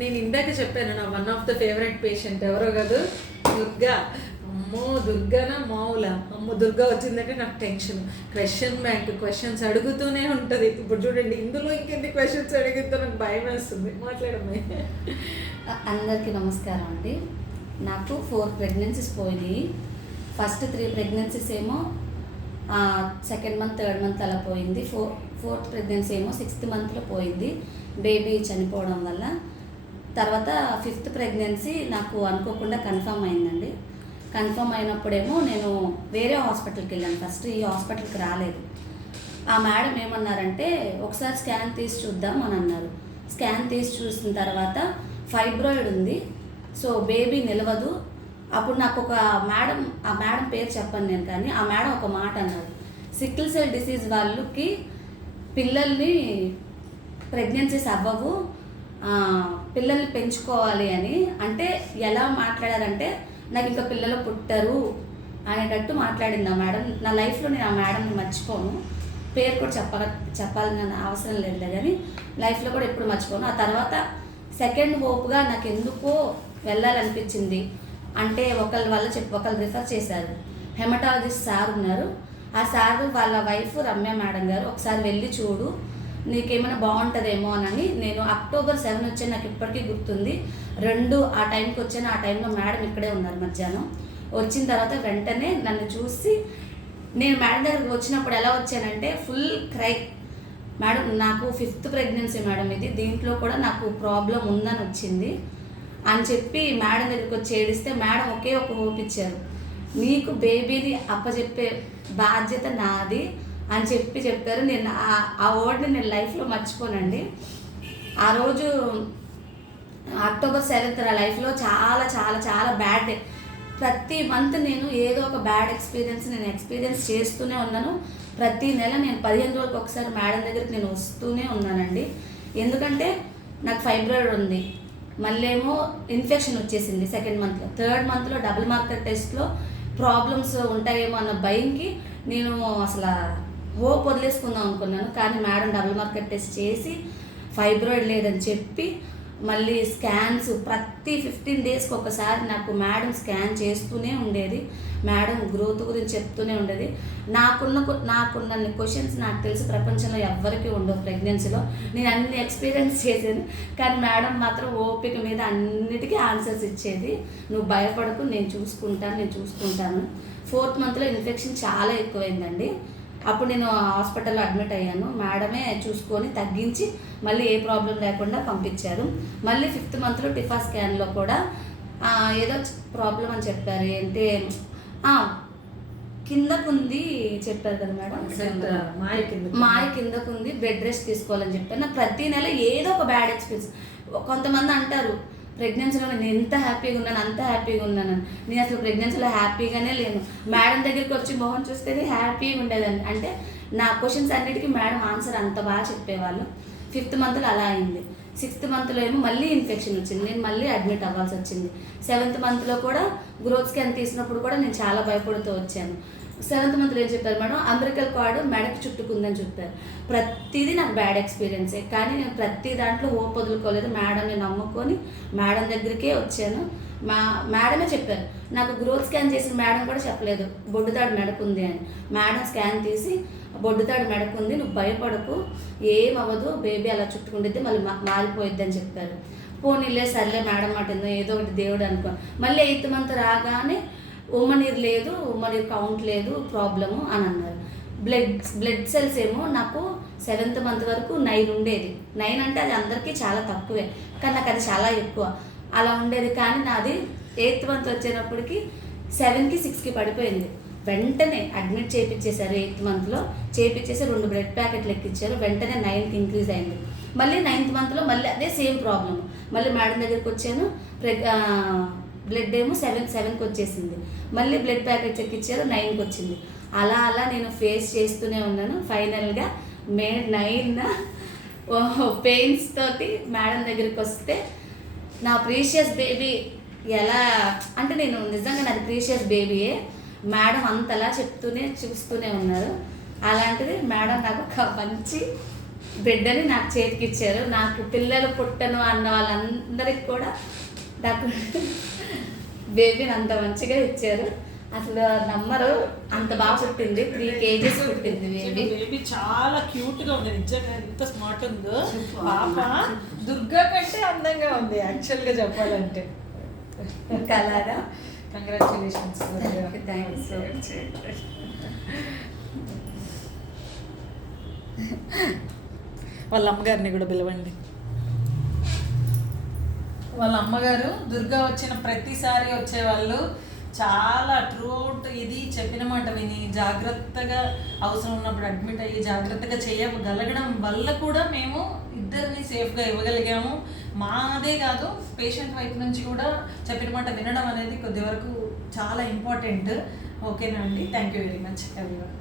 నేను ఇందాక చెప్పాను నా one of the favourite patient ఎవరో కాదు, దుర్గా. అమ్మో దుర్గానా మావులా? అమ్మో దుర్గా వచ్చిందంటే నాకు టెన్షన్. క్వశ్చన్ బ్యాంక్ క్వశ్చన్స్ అడుగుతూనే ఉంటుంది. ఇప్పుడు చూడండి ఇందులో ఇంకెన్ని క్వశ్చన్స్ అడిగితే నాకు భయం వేస్తుంది. మాట్లాడమే. అందరికీ నమస్కారం అండి. నాకు 4 ప్రెగ్నెన్సీస్ పోయినాయి. ఫస్ట్ 3 ప్రెగ్నెన్సీస్ ఏమో సెకండ్ మంత్ థర్డ్ మంత్ అలా పోయింది. ఫోర్త్ ప్రెగ్నెన్సీ ఏమో 6th మంత్లో పోయింది బేబీ చనిపోవడం వల్ల. తర్వాత 5th ప్రెగ్నెన్సీ నాకు అనుకోకుండా కన్ఫర్మ్ అయిందండి. కన్ఫర్మ్ అయినప్పుడేమో నేను వేరే హాస్పిటల్కి వెళ్ళాను. ఫస్ట్ ఈ హాస్పిటల్కి రాలేదు. ఆ మేడం ఏమన్నారంటే ఒకసారి స్కాన్ తీసి చూద్దాం అని అన్నారు. స్కాన్ తీసి చూసిన తర్వాత ఫైబ్రాయిడ్ ఉంది, సో బేబీ నిలవదు. అప్పుడు నాకు ఒక మేడం, ఆ మేడం పేరు చెప్పను నేను, కానీ ఆ మేడం ఒక మాట అన్నారు, సికిల్ సెల్ డిసీజ్ వాళ్ళకి పిల్లల్ని ప్రెగ్నెన్సీస్ అవ్వవు, పిల్లల్ని పెంచుకోవాలి అని. అంటే ఎలా మాట్లాడారంటే నాకు ఇంకా పిల్లలు పుట్టరు అనేటట్టు మాట్లాడింది ఆ మేడం. నా లైఫ్లో నేను ఆ మేడంని మర్చిపోను. పేరు కూడా చెప్పాలని అవసరం లేదు కానీ లైఫ్లో కూడా ఎప్పుడు మర్చిపోను. ఆ తర్వాత సెకండ్ హోప్గా నాకు ఎందుకో వెళ్ళాలనిపించింది. అంటే ఒకళ్ళు రిఫర్ చేశారు. హెమటాలజిస్ట్ సార్ ఉన్నారు. ఆ సార్ వాళ్ళ వైఫ్ రమ్య మేడం గారు, ఒకసారి వెళ్ళి చూడు నీకేమైనా బాగుంటుందేమో అని. నేను October 7 వచ్చే నాకు ఇప్పటికీ గుర్తుంది. 2 ఆ టైంకి వచ్చాను. ఆ టైంలో మేడం ఇక్కడే ఉన్నారు మధ్యాహ్నం. వచ్చిన తర్వాత వెంటనే నన్ను చూసి, నేను మేడం దగ్గరికి వచ్చినప్పుడు ఎలా వచ్చానంటే ఫుల్ క్రై. మేడం నాకు 5th ప్రెగ్నెన్సీ మేడం ఇది, దీంట్లో కూడా నాకు ప్రాబ్లం ఉందని వచ్చింది అని చెప్పి మేడం దగ్గరికి వచ్చి ఏడిస్తే మేడం ఒకే ఒక హోప్ ఇచ్చారు, నీకు బేబీని అప్పచెప్పే బాధ్యత నాది అని చెప్పారు. నేను ఆ వర్డ్ని నేను లైఫ్లో మర్చిపోనండి. ఆ రోజు October 7 నా లైఫ్లో చాలా చాలా చాలా బ్యాడ్ డే. ప్రతి మంత్ నేను ఏదో ఒక బ్యాడ్ ఎక్స్పీరియన్స్ చేస్తూనే ఉన్నాను. ప్రతి నెల నేను 15 రోజులకు ఒకసారి మేడం దగ్గరికి నేను వస్తూనే ఉన్నానండి. ఎందుకంటే నాకు ఫైబ్రాయిడ్ ఉంది, మళ్ళీ ఏమో ఇన్ఫెక్షన్ వచ్చేసింది సెకండ్ మంత్లో. థర్డ్ మంత్లో డబుల్ మార్కర్ టెస్ట్లో ప్రాబ్లమ్స్ ఉంటాయేమో అన్న భయంకి నేను అసలు హోప్ వదిలేసుకుందాం అనుకున్నాను. కానీ మేడం డబుల్ మార్కర్ టెస్ట్ చేసి ఫైబ్రాయిడ్ లేదని చెప్పి మళ్ళీ స్కాన్స్ ప్రతి 15 డేస్కి ఒకసారి నాకు మేడం స్కాన్ చేస్తూనే ఉండేది. మేడం గ్రోత్ గురించి చెప్తూనే ఉండేది. నాకున్న క్వశ్చన్స్ నాకు తెలిసి ప్రపంచంలో ఎవ్వరికీ ఉండవు ప్రెగ్నెన్సీలో. నేను అన్ని ఎక్స్పీరియన్స్ చేశాను, కానీ మేడం మాత్రం ఓపిక మీద అన్నిటికీ ఆన్సర్స్ ఇచ్చేది. నువ్వు భయపడకు, నేను చూసుకుంటాను. 4th మంత్లో ఇన్ఫెక్షన్ చాలా ఎక్కువైందండి. అప్పుడు నేను హాస్పిటల్లో అడ్మిట్ అయ్యాను. మేడమే చూసుకొని తగ్గించి మళ్ళీ ఏ ప్రాబ్లం లేకుండా పంపించారు. మళ్ళీ 5th మంత్లో టిఫా స్కాన్లో కూడా ఏదో ప్రాబ్లం అని చెప్పారు. ఏంటి కిందకుంది చెప్పారు కదా మేడం, మాయ కిందకుంది, బెడ్ రెస్ట్ తీసుకోవాలని చెప్పారు. నాకు ప్రతి నెల ఏదో ఒక బ్యాడ్ ఎక్స్పీరియన్స్. కొంతమంది అంటారు ప్రెగ్నెన్సీలో నేను అంత హ్యాపీగా ఉన్నాను. నేను అసలు ప్రెగ్నెన్సీలో హ్యాపీగానే లేను. మేడం దగ్గరికి వచ్చి మొహం చూస్తేనే హ్యాపీగా ఉండేదాన్ని. అంటే నా క్వశ్చన్స్ అన్నిటికీ మేడం ఆన్సర్ అంత బాగా చెప్పేవాళ్ళు. 5th మంత్లో అలా అయింది. 6th మంత్లో ఏమో మళ్ళీ ఇన్ఫెక్షన్ వచ్చింది, నేను మళ్ళీ అడ్మిట్ అవ్వాల్సి వచ్చింది. 7th మంత్లో కూడా గ్రోత్ స్కాన్ తీసినప్పుడు కూడా నేను చాలా భయపడుతూ వచ్చాను. 7th మంత్లో ఏం చెప్పారు మేడం, అంబ్రికల్ కార్డు మెడకి చుట్టుకుందని చెప్పారు. ప్రతిదీ నాకు బ్యాడ్ ఎక్స్పీరియన్సే, కానీ నేను ప్రతి దాంట్లో హోప్ వదులుకోలేదు. మేడంని నమ్ముకొని మేడం దగ్గరికే వచ్చాను. మేడమే చెప్పారు. నాకు గ్రోత్ స్కాన్ చేసిన మేడం కూడా చెప్పలేదు బొడ్డుతాడు మెడకుంది అని. మేడం స్కాన్ తీసి బొడ్డుతాడు మెడకుంది, నువ్వు భయపడకు, ఏమవ్వదు, బేబీ అలా చుట్టుకుంటుంది, మళ్ళీ మారిపోయిద్ది అని చెప్పారు. పోనీలే సర్లే మేడం మాట ఏదో ఒకటి దేవుడు అనుకో. మళ్ళీ 8th మంత్ రాగానే ఉమ్మనీరు లేదు, ఉమ్మనీరు కౌంట్ లేదు, ప్రాబ్లము అని అన్నారు. బ్లడ్ సెల్స్ ఏమో నాకు 7th మంత్ వరకు 9 ఉండేది. 9 అంటే అది అందరికీ చాలా తక్కువే, కానీ నాకు అది చాలా ఎక్కువ అలా ఉండేది. కానీ నాది 8th మంత్ వచ్చేటప్పటికి 7కి 6కి పడిపోయింది. వెంటనే అడ్మిట్ చేయించేశారు. 8th మంత్లో చేయించేసి 2 బ్లడ్ ప్యాకెట్లు ఎక్కించారు. వెంటనే 9కి ఇంక్రీజ్ అయింది. మళ్ళీ 9th మంత్లో మళ్ళీ అదే సేమ్ ప్రాబ్లమ్. మళ్ళీ మేడం దగ్గరికి వచ్చాను. బ్లడ్ ఏమో 7కి వచ్చేసింది. మళ్ళీ బ్లడ్ ప్యాకెట్స్ ఎక్కించారు, 9కి వచ్చింది. అలా నేను ఫేస్ చేస్తూనే ఉన్నాను. ఫైనల్గా మే 9 పెయిన్స్ తోటి మేడం దగ్గరికి వస్తే నా ప్రీషియస్ బేబీ ఎలా అంటే, నేను నిజంగా నాది ప్రీషియస్ బేబీయే. మేడం అంతలా చూస్తూనే ఉన్నారు. అలాంటిది మేడం నాకు ఒక మంచి బిడ్డని నాకు చేతికి ఇచ్చారు. నాకు పిల్లలు పుట్టను అన్న వాళ్ళందరికి కూడా నాకు బేబీని అంత మంచిగా ఇచ్చారు. అసలు నమ్మరు, అంత బాగా పుట్టింది. 3 kgs పుట్టింది బేబీ. బేబీ చాలా క్యూట్ గా ఉంది, నిజంగా ఎంత స్మార్ట్ ఉందో. పాప దుర్గా కంటే అందంగా ఉంది యాక్చువల్ గా చెప్పాలంటే. ఇంకా అలాగా కంగ్రాచులేషన్స్. థ్యాంక్స్. వాళ్ళ అమ్మగారిని కూడా పిలవండి. వాళ్ళ అమ్మగారు దుర్గా వచ్చిన ప్రతిసారి వచ్చేవాళ్ళు. చాలా ట్రూట్ ఇది చెప్పిన మాట విని జాగ్రత్తగా అవసరం ఉన్నప్పుడు అడ్మిట్ అయ్యి జాగ్రత్తగా చేయగలగడం వల్ల కూడా మేము ఇద్దరిని సేఫ్గా ఇవ్వగలిగాము. మాదే కాదు, పేషెంట్ వైపు నుంచి కూడా చెప్పిన మాట వినడం అనేది కొద్ది వరకు చాలా ఇంపార్టెంట్. ఓకేనా అండి, thank you very much everyone.